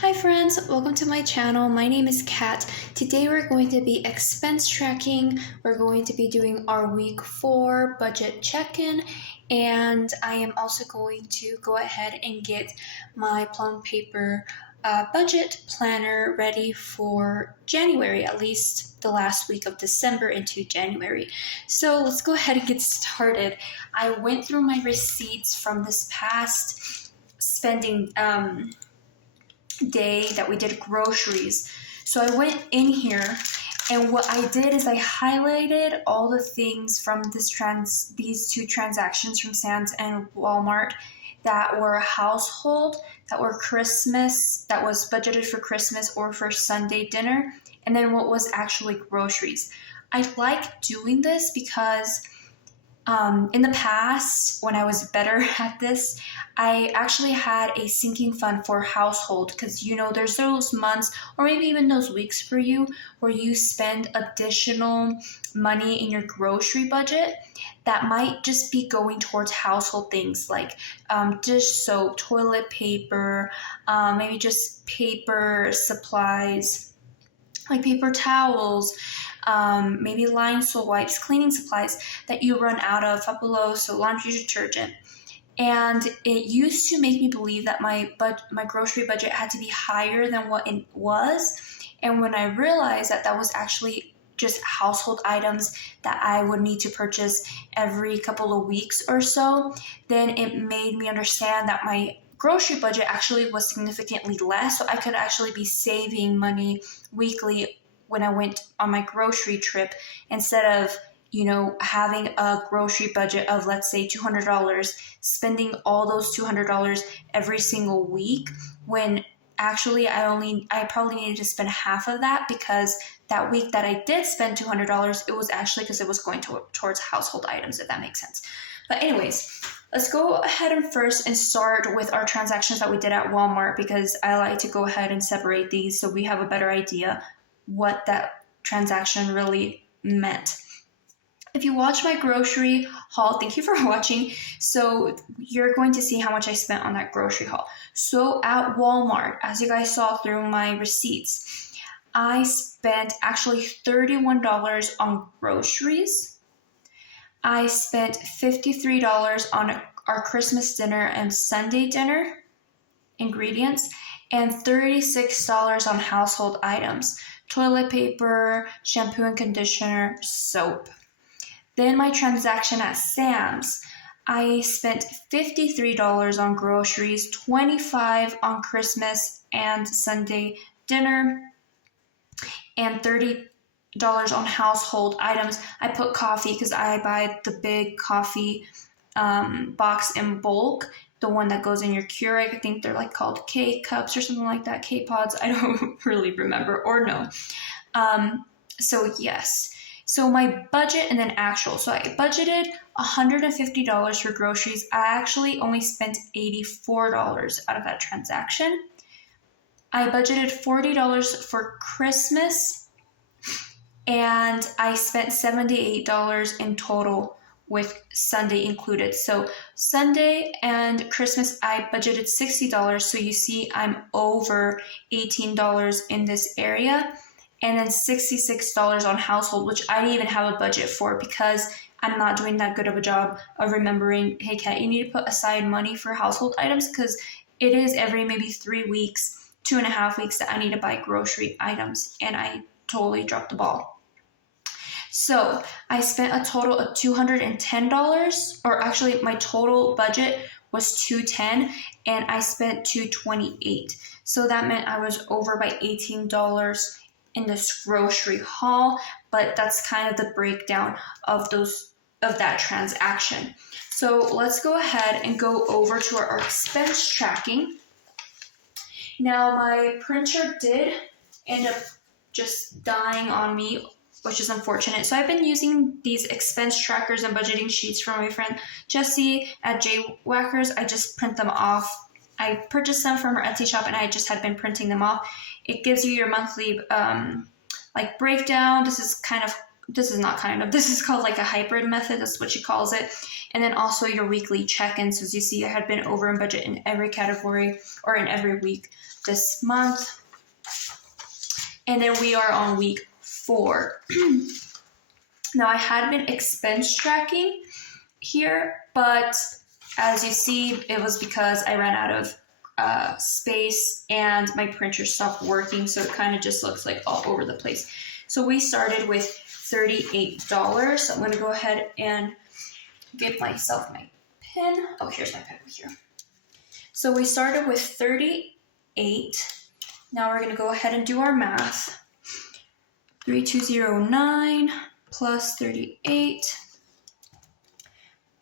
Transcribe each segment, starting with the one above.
Hi friends, welcome to my channel. My name is Kat. Today we're going to be expense tracking. We're going to be doing our week 4 budget check-in, and I am also going to go ahead and get my Plum paper budget planner ready for January, at least the last week of December into January. So let's go ahead and get started. I went through my receipts from this past spending day that we did groceries. So I went in here, and what I did is I highlighted all the things from these two transactions from Sam's and Walmart that were household, that were Christmas, that was budgeted for Christmas or for Sunday dinner, and then what was actually groceries. I like doing this because in the past, when I was better at this, I actually had a sinking fund for household because, there's those months or maybe even those weeks for you where you spend additional money in your grocery budget that might just be going towards household things like dish soap, toilet paper, maybe just paper supplies like paper towels, maybe Lysol wipes, cleaning supplies that you run out of, Fabuloso, laundry detergent. And it used to make me believe that my grocery budget had to be higher than what it was. And when I realized that that was actually just household items that I would need to purchase every couple of weeks or so, then it made me understand that my grocery budget actually was significantly less. So I could actually be saving money weekly when I went on my grocery trip instead of having a grocery budget of, let's say, $200, spending all those $200 every single week when actually I probably needed to spend half of that, because that week that I did spend $200, it was actually because it was going towards household items, if that makes sense. But anyways, let's go ahead and first and start with our transactions that we did at Walmart, because I like to go ahead and separate these so we have a better idea what that transaction really meant. If you watch my grocery haul, thank you for watching. So you're going to see how much I spent on that grocery haul. So at Walmart, as you guys saw through my receipts, I spent actually $31 on groceries. I spent $53 on our Christmas dinner and Sunday dinner ingredients, and $36 on household items, toilet paper, shampoo and conditioner, soap. Then my transaction at Sam's, I spent $53 on groceries, $25 on Christmas and Sunday dinner, and $30 on household items. I put coffee because I buy the big coffee box in bulk, the one that goes in your Keurig. I think they're like called K-cups or something like that, K-pods. I don't really remember or know. So yes. So my budget and then actual. So I budgeted $150 for groceries. I actually only spent $84 out of that transaction. I budgeted $40 for Christmas, and I spent $78 in total with Sunday included. So Sunday and Christmas, I budgeted $60. So you see I'm over $18 in this area. And then $66 on household, which I didn't even have a budget for because I'm not doing that good of a job of remembering, hey, Kat, you need to put aside money for household items because it is every maybe 3 weeks, 2.5 weeks that I need to buy grocery items. And I totally dropped the ball. So I spent a total of $210, or actually my total budget was $210 and I spent $228. So that meant I was over by $18 in this grocery haul, but that's kind of the breakdown of that transaction. So let's go ahead and go over to our expense tracking. Now my printer did end up just dying on me, which is unfortunate. So I've been using these expense trackers and budgeting sheets from my friend Jessie at J Whackers. I just print them off. I purchased them from her Etsy shop and I just had been printing them off. It gives you your monthly breakdown. This is kind of this is not kind of, this is called like a hybrid method. That's what she calls it. And then also your weekly check-ins. As you see, I had been over in budget in every category or in every week this month. And then we are on week 4. Now I had been expense tracking here, but as you see, it was because I ran out of space and my printer stopped working, so it kind of just looks like all over the place. So we started with $38. So I'm going to go ahead and give myself my pen. Oh, here's my pen here. So we started with 38. Now we're going to go ahead and do our math. 3209 plus 38.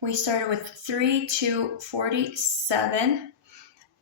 We started with 3247.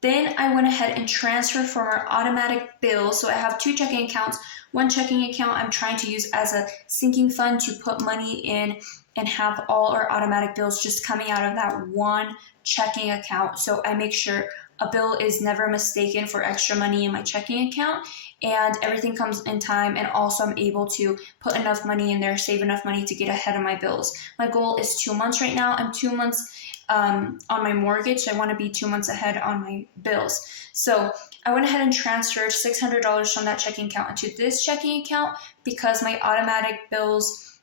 Then I went ahead and transferred from our automatic bills. So I have 2 checking accounts. One checking account I'm trying to use as a sinking fund to put money in and have all our automatic bills just coming out of that one checking account. So I make sure a bill is never mistaken for extra money in my checking account, and everything comes in time, and also I'm able to put enough money in there, save enough money to get ahead of my bills. My goal is 2 months right now. I'm 2 months on my mortgage, so I want to be 2 months ahead on my bills. So I went ahead and transferred $600 from that checking account into this checking account because my automatic bills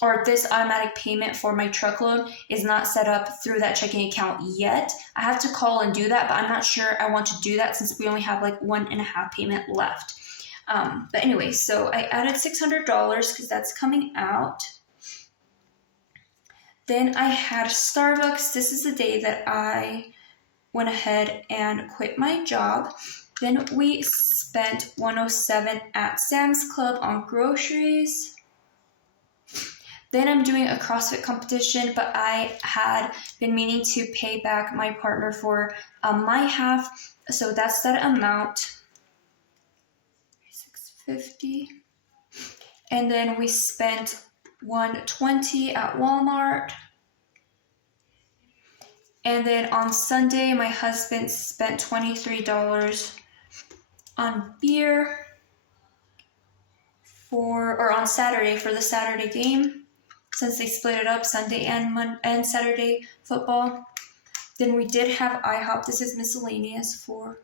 or this automatic payment for my truck loan is not set up through that checking account yet. I have to call and do that, but I'm not sure I want to do that since we only have like 1.5 payment left. But anyway, so I added $600 because that's coming out. Then I had Starbucks. This is the day that I went ahead and quit my job. Then we spent $107 at Sam's Club on groceries. Then I'm doing a CrossFit competition, but I had been meaning to pay back my partner for my half. So that's that amount, $650. And then we spent $120 at Walmart. And then on Sunday, my husband spent $23 on beer on Saturday for the Saturday game, since they split it up Sunday and Saturday football. Then we did have IHOP. This is miscellaneous for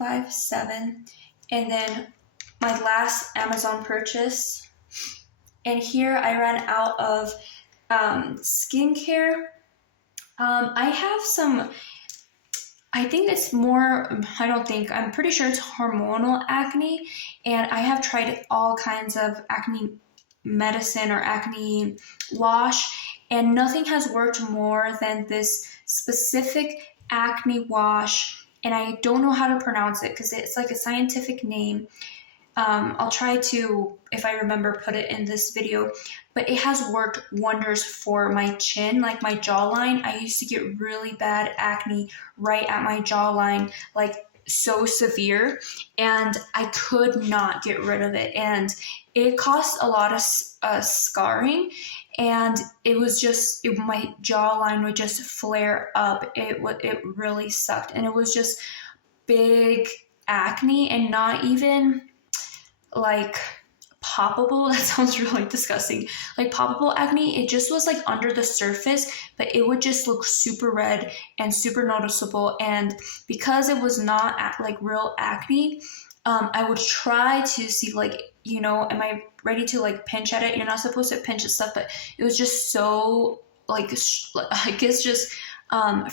$5.7. And then my last Amazon purchase. And here I ran out of skincare. I have some, I'm pretty sure it's hormonal acne, and I have tried all kinds of acne medicine or acne wash, and nothing has worked more than this specific acne wash, and I don't know how to pronounce it because it's like a scientific name. I'll try to, if I remember, put it in this video, but it has worked wonders for my chin, like my jawline. I used to get really bad acne right at my jawline, like so severe, and I could not get rid of it, and it caused a lot of scarring, and it was just, my jawline would just flare up. It really sucked, and it was just big acne, and not even like poppable. That sounds really disgusting. Like poppable acne, it just was like under the surface, but it would just look super red and super noticeable. And because it was not like real acne, I would try to see like, am I ready to like pinch at it? You're not supposed to pinch at stuff, but it was just so like, I guess just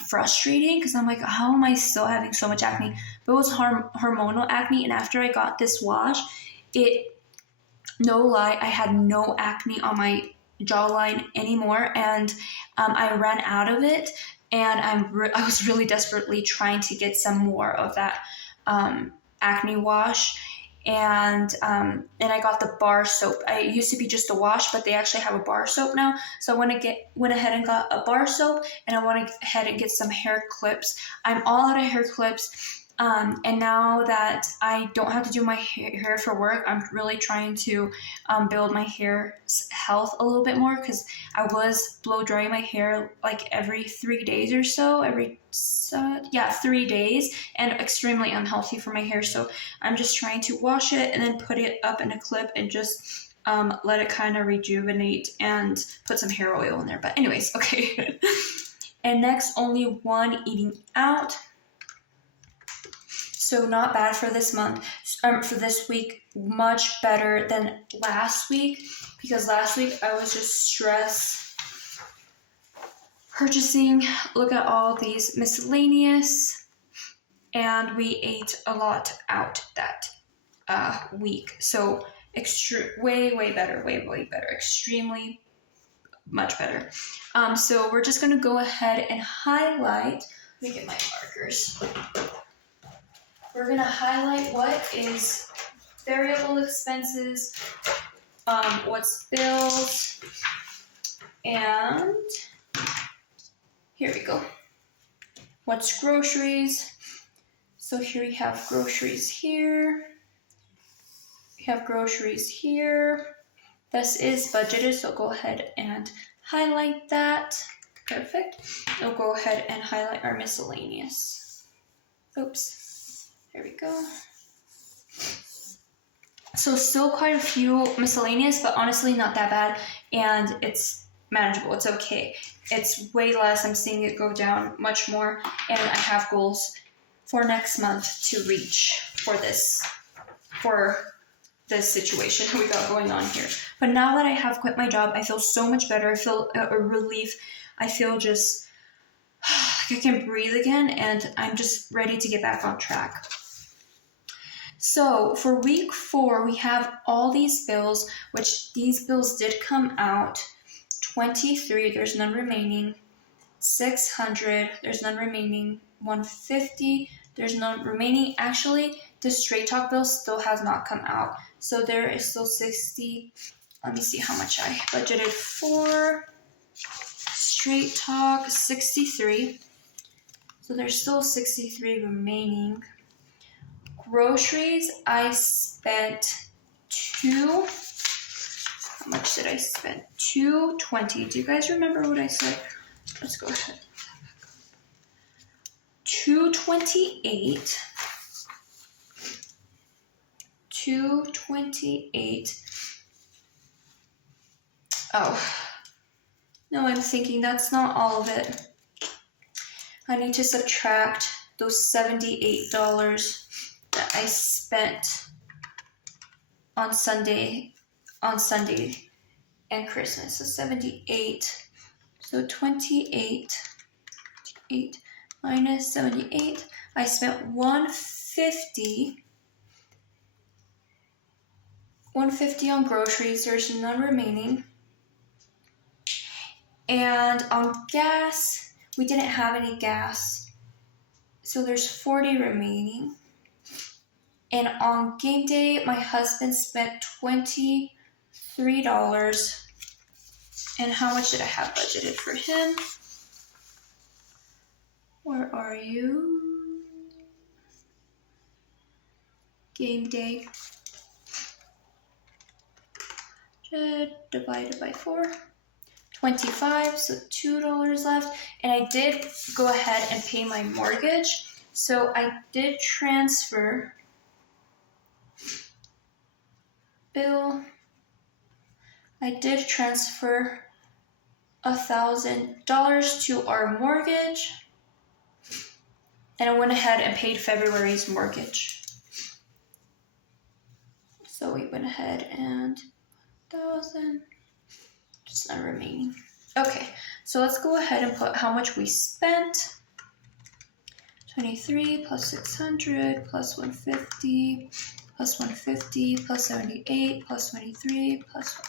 frustrating, because I'm like, how am I still having so much acne? But it was hormonal acne, and after I got this wash, no lie, I had no acne on my jawline anymore, and I ran out of it, and I was really desperately trying to get some more of that acne wash, and I got the bar soap. It used to be just a wash, but they actually have a bar soap now, so I went ahead and got a bar soap, and I went ahead and get some hair clips. I'm all out of hair clips. And now that I don't have to do my hair for work, I'm really trying to build my hair's health a little bit more, because I was blow drying my hair like every 3 days or so, 3 days, and extremely unhealthy for my hair. So I'm just trying to wash it and then put it up in a clip and just let it kind of rejuvenate and put some hair oil in there. But anyways, okay. And next, only one eating out. So not bad for this month, for this week, much better than last week, because last week I was just stressed purchasing. Look at all these miscellaneous, and we ate a lot out that week. So way better, extremely much better. So we're just gonna go ahead and highlight. Let me get my markers. We're gonna highlight what is variable expenses, what's bills, and here we go. What's groceries? So here we have groceries here. We have groceries here. This is budgeted, so go ahead and highlight that. Perfect. We'll go ahead and highlight our miscellaneous. Oops. There we go. So still quite a few miscellaneous, but honestly not that bad, and it's manageable. It's okay. It's way less. I'm seeing it go down much more, and I have goals for next month to reach for this situation we got going on here. But now that I have quit my job, I feel so much better. I feel a relief. I feel just like I can breathe again, and I'm just ready to get back on track. So for week 4, we have all these bills, which these bills did come out. 23, there's none remaining. 600, there's none remaining. 150, there's none remaining. Actually, the Straight Talk bill still has not come out. So there is still 60. Let me see how much I budgeted for Straight Talk. 63. So there's still 63 remaining. Groceries, I spent how much did I spend? $220. Do you guys remember what I said? Let's go ahead. $228. Oh, no, I'm thinking that's not all of it. I need to subtract those $78 that I spent on Sunday and Christmas. So 78. So 28 minus 78. I spent 150 on groceries. There's none remaining. And on gas, we didn't have any gas. So there's 40 remaining. And on game day, my husband spent $23. And how much did I have budgeted for him? Where are you? Game day. Divided by 4. 25, so $2 left. And I did go ahead and pay my mortgage. So I did transfer bill. I did transfer $1,000 to our mortgage. And I went ahead and paid February's mortgage. So we went ahead and 1,000, just not remaining. Okay, so let's go ahead and put how much we spent. 23 plus 600 plus 150 plus 150 plus 78 plus 23 plus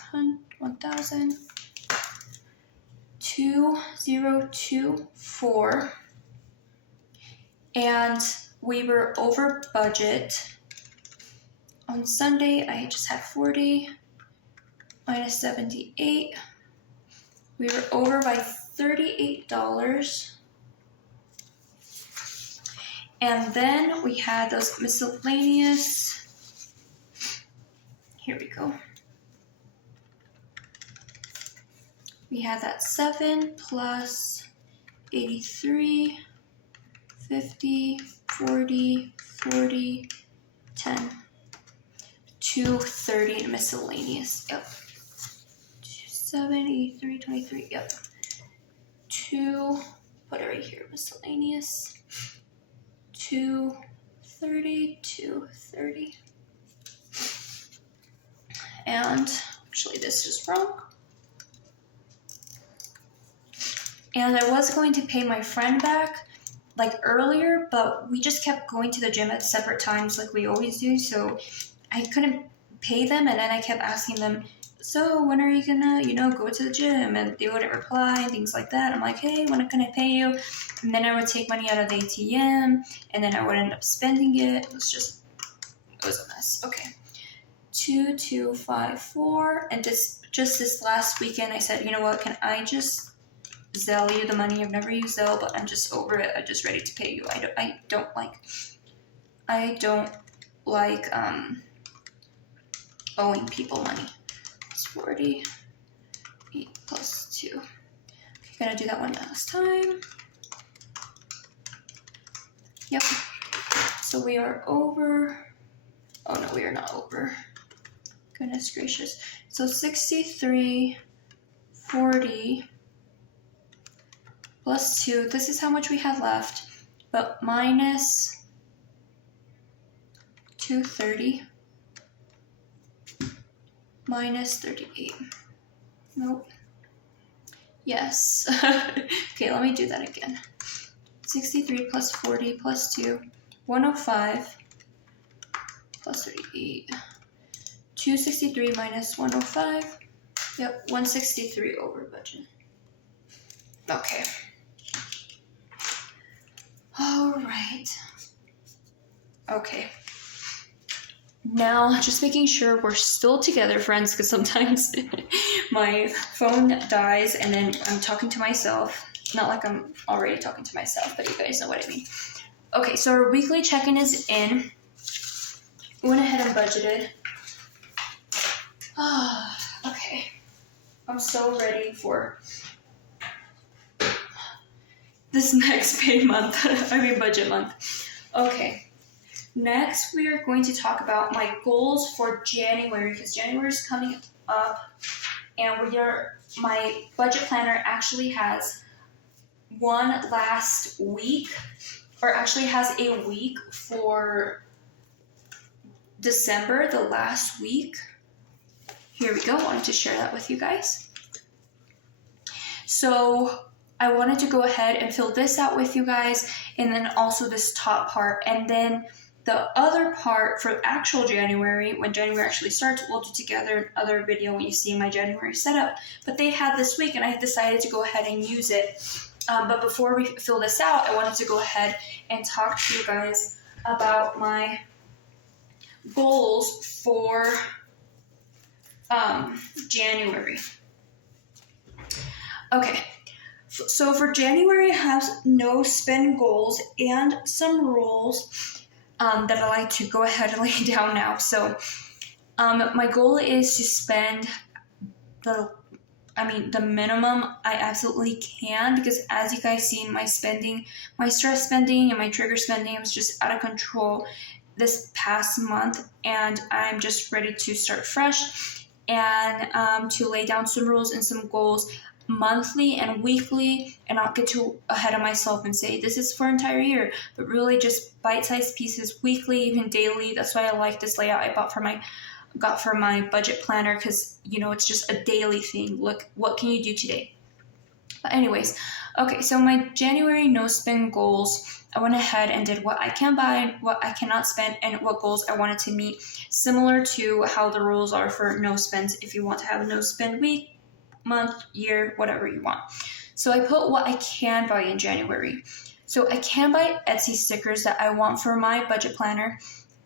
1,000. 2024. And we were over budget. On Sunday, I just had 40 minus 78. We were over by $38. And then we had those miscellaneous. Here we go. We had that 7 plus 83, 50, 40, 40, 10. $230 miscellaneous. Yep. 73, 23. Yep. Put it right here. Miscellaneous. 230, 230. And actually, this is wrong. And I was going to pay my friend back like earlier, but we just kept going to the gym at separate times like we always do, so I couldn't pay them. And then I kept asking them, so when are you gonna, go to the gym? And they wouldn't reply and things like that. I'm like, hey, when can I pay you? And then I would take money out of the ATM, and then I would end up spending it. It was a mess. Okay. 2254. And just this last weekend, I said, you know what, can I just Zelle you the money? I've never used Zelle, but I'm just over it. I'm just ready to pay you. I don't like owing people money. It's 48 plus 2. Okay, gonna do that one last time. Yep. So we are over. Oh no, we are not over. Goodness gracious. So 63.40 plus 2. This is how much we have left, but minus 230 minus 38. Nope. Yes. Okay, let me do that again. 63 plus 40 plus 2. 105 plus 38. 263 minus 105. Yep, 163 over budget. Okay. All right. Okay. Now, just making sure we're still together, friends, because sometimes my phone dies and then I'm talking to myself. Not like I'm already talking to myself, but you guys know what I mean. Okay, so our weekly check-in is in. We went ahead and budgeted. Okay. I'm so ready for this next pay month. Budget month. Okay. Next, we are going to talk about my goals for January, because January is coming up, and my budget planner actually has one last week, or actually has a week for December, the last week. Here we go. I wanted to share that with you guys. So I wanted to go ahead and fill this out with you guys, and then also this top part, and then the other part for actual January, when January actually starts, we'll do together another video when you see my January setup. But they had this week, and I decided to go ahead and use it. But before we fill this out, I wanted to go ahead and talk to you guys about my goals for January. Okay. So for January, I have no spend goals and some rules that I like to go ahead and lay down now. So my goal is to spend the minimum I absolutely can, because as you guys seen, my stress spending and my trigger spending was just out of control this past month, and I'm just ready to start fresh and to lay down some rules and some goals monthly and weekly, and not get too ahead of myself and say this is for entire year, but really just bite-sized pieces weekly, even daily. That's why I like this layout I got for my budget planner, because it's just a daily thing. Look, what can you do today? But anyways, okay, so my January no spend goals, I went ahead and did what I can buy, what I cannot spend, and what goals I wanted to meet, similar to how the rules are for no spends if you want to have a no spend week, month, year, whatever you want. So I put what I can buy in January. So I can buy Etsy stickers that I want for my budget planner,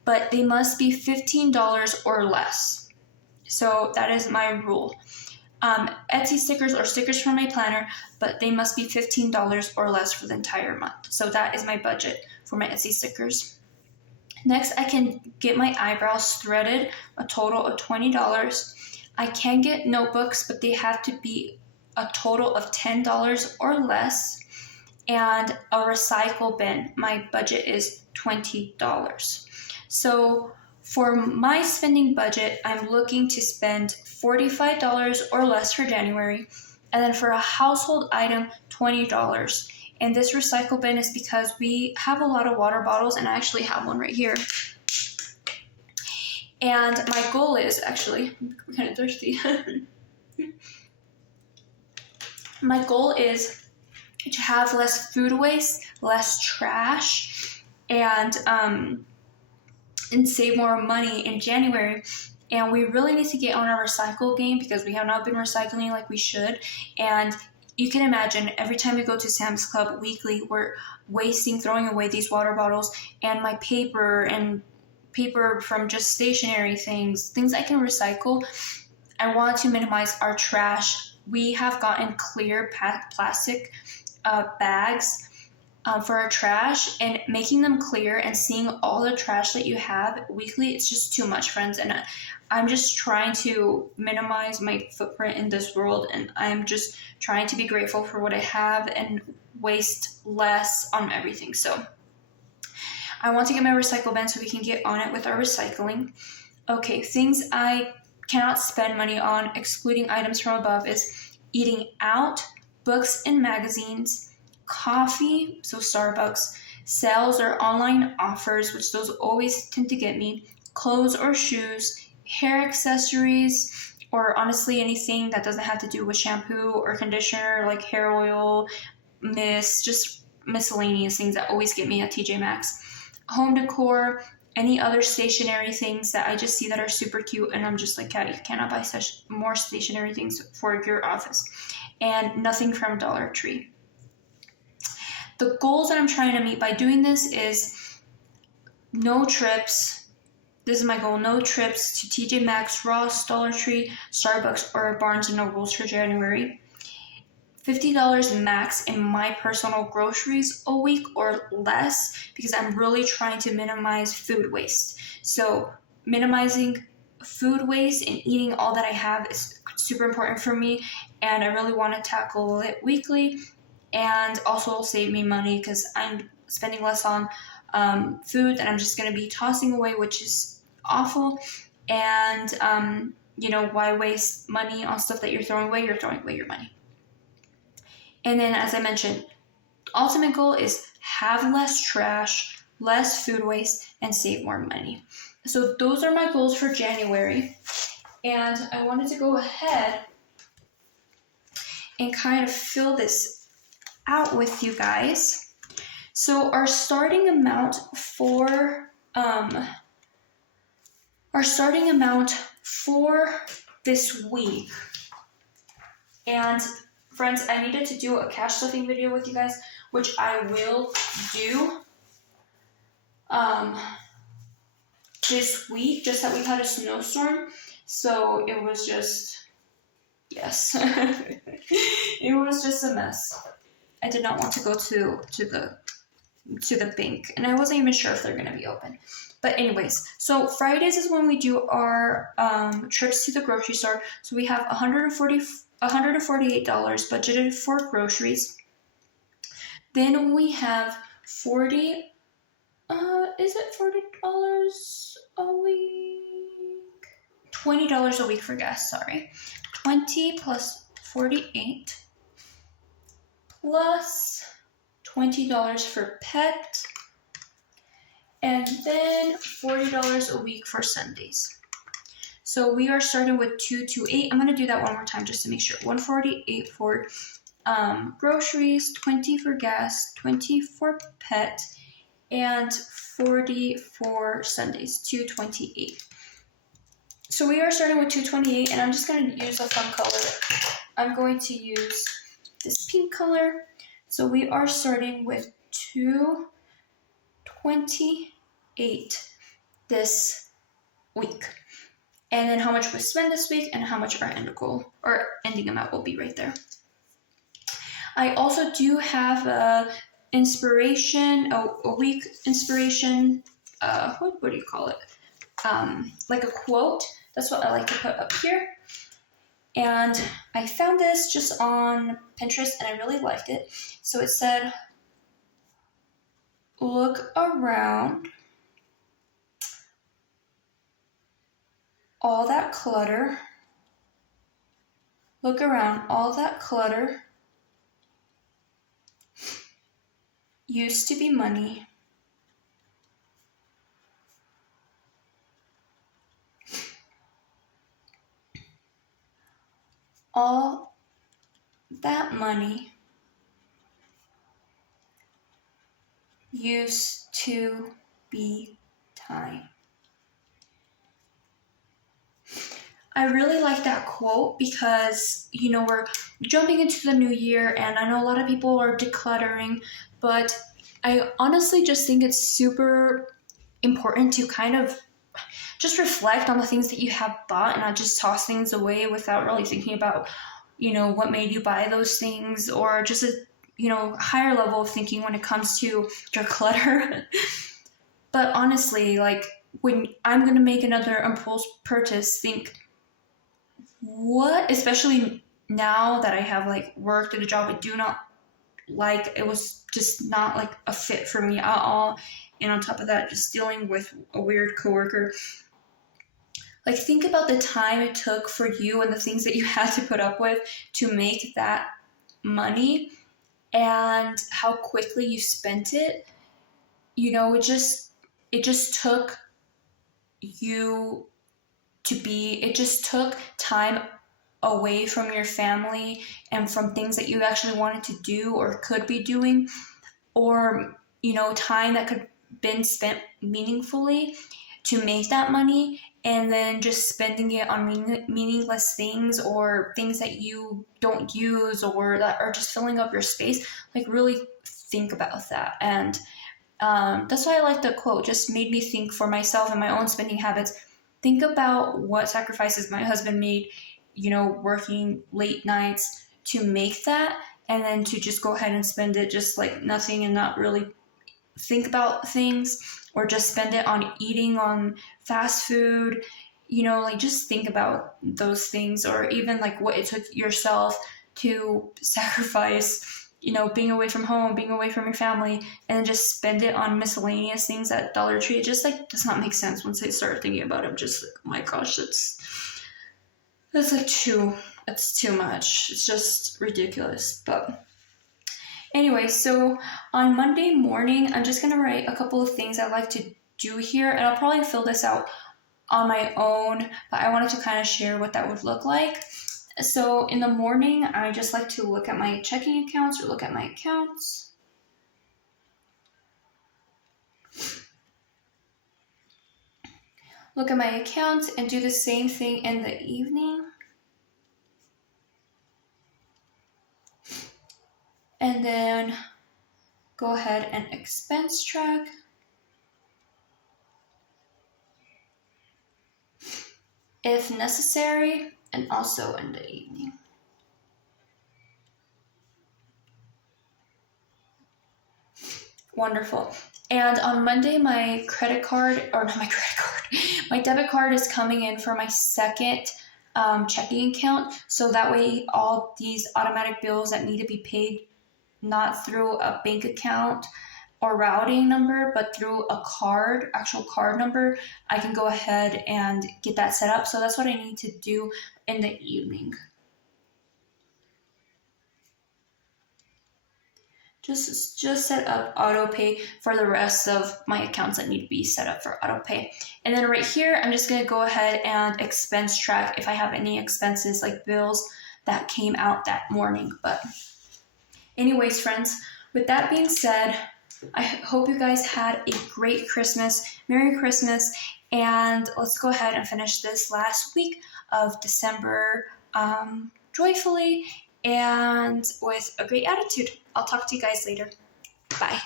but they must be $15 or less. So that is my rule. Etsy stickers or stickers for my planner, but they must be $15 or less for the entire month. So that is my budget for my Etsy stickers. Next, I can get my eyebrows threaded, a total of $20. I can get notebooks, but they have to be a total of $10 or less. And a recycle bin, my budget is $20. So For my spending budget, I'm looking to spend $45 or less for January, and then for a household item, $20. And this recycle bin is because we have a lot of water bottles, and I actually have one right here. And my goal is, actually, I'm kind of thirsty. My goal is to have less food waste, less trash, and save more money in January. And we really need to get on our recycle game because we have not been recycling like we should. And you can imagine every time we go to Sam's Club weekly, we're throwing away these water bottles and my paper from just stationary things I can recycle. I want to minimize our trash. We have gotten clear plastic bags for our trash, and making them clear and seeing all the trash that you have weekly, it's just too much, friends. And I'm just trying to minimize my footprint in this world, and I'm just trying to be grateful for what I have and waste less on everything. So I want to get my recycle bin so we can get on it with our recycling. Okay, things I cannot spend money on, excluding items from above, is eating out, books and magazines, coffee, so Starbucks, sales or online offers, which those always tend to get me, clothes or shoes, hair accessories, or honestly anything that doesn't have to do with shampoo or conditioner, like hair oil, mist, just miscellaneous things that always get me at TJ Maxx. Home decor, any other stationary things that I just see that are super cute, and I'm just like, Kat, you cannot buy such more stationary things for your office. And nothing from Dollar Tree. The goals that I'm trying to meet by doing this is no trips. This is my goal. No trips to TJ Maxx, Ross, Dollar Tree, Starbucks, or Barnes & Nobles for January. $50 max in my personal groceries a week or less, because I'm really trying to minimize food waste. So minimizing food waste and eating all that I have is super important for me, and I really want to tackle it weekly. And also save me money because I'm spending less on food that I'm just going to be tossing away, which is awful. And, why waste money on stuff that you're throwing away? You're throwing away your money. And then, as I mentioned, ultimate goal is have less trash, less food waste, and save more money. So those are my goals for January. And I wanted to go ahead and kind of fill this out with you guys. So our starting amount for this week, and friends, I needed to do a cash stuffing video with you guys, which I will do this week, just that we had a snowstorm, so it was just, yes, it was just a mess. I did not want to go to the bank, and I wasn't even sure if they're going to be open. But anyways, so Fridays is when we do our trips to the grocery store. So we have $148 budgeted for groceries. Then we have $40 a week? $20 a week for gas, sorry. 20 plus 48 plus $20 for pet, and then $40 a week for Sundays. So we are starting with 228. I'm going to do that one more time just to make sure. 148 for groceries, 20 for gas, 20 for pet, and 40 for Sundays, 228. So we are starting with 228, and I'm just going to use a fun color. I'm going to use this pink color. So we are starting with 228 this week. And then how much we spend this week and how much our ending amount will be right there. I also do have a week inspiration, what do you call it? Like a quote. That's what I like to put up here. And I found this just on Pinterest, and I really liked it. So it said, look around, all that clutter. Look around, all that clutter used to be money. All that money used to be time. I really like that quote because, we're jumping into the new year and I know a lot of people are decluttering, but I honestly just think it's super important to kind of just reflect on the things that you have bought and not just toss things away without really thinking about, what made you buy those things, or just a, higher level of thinking when it comes to your clutter. But honestly, like when I'm going to make another impulse purchase, think what, especially now that I have like worked at a job I do not like, it was just not like a fit for me at all. And on top of that, just dealing with a weird coworker. Like, think about the time it took for you and the things that you had to put up with to make that money and how quickly you spent it. It just took you it just took time away from your family and from things that you actually wanted to do or could be doing, or time that could been spent meaningfully to make that money, and then just spending it on meaningless things or things that you don't use or that are just filling up your space. Like, really think about that. And that's why I like the quote. Just made me think for myself and my own spending habits. Think about what sacrifices my husband made, working late nights to make that, and then to just go ahead and spend it just like nothing and not really think about things, or just spend it on eating on fast food. Like, just think about those things, or even like what it took yourself to sacrifice, being away from home, being away from your family, and then just spend it on miscellaneous things at Dollar Tree. It just like does not make sense once I start thinking about it. I'm just like, oh my gosh, that's like it's too much. It's just ridiculous. But anyway, so on Monday morning, I'm just going to write a couple of things I'd like to do here, and I'll probably fill this out on my own, but I wanted to kind of share what that would look like. So in the morning, I just like to look at my checking accounts or look at my accounts. Look at my accounts and do the same thing in the evening. And then go ahead and expense track. If necessary, and also in the evening. Wonderful. And on Monday, my my debit card is coming in for my second checking account. So that way, all these automatic bills that need to be paid, not through a bank account or routing number, but through a actual card number, I can go ahead and get that set up. So that's what I need to do in the evening. Just set up auto pay for the rest of my accounts that need to be set up for auto pay. And then right here, I'm just going to go ahead and expense track if I have any expenses like bills that came out that morning. But anyways, friends, with that being said, I hope you guys had a great Christmas. Merry Christmas. And let's go ahead and finish this last week of December joyfully and with a great attitude. I'll talk to you guys later. Bye.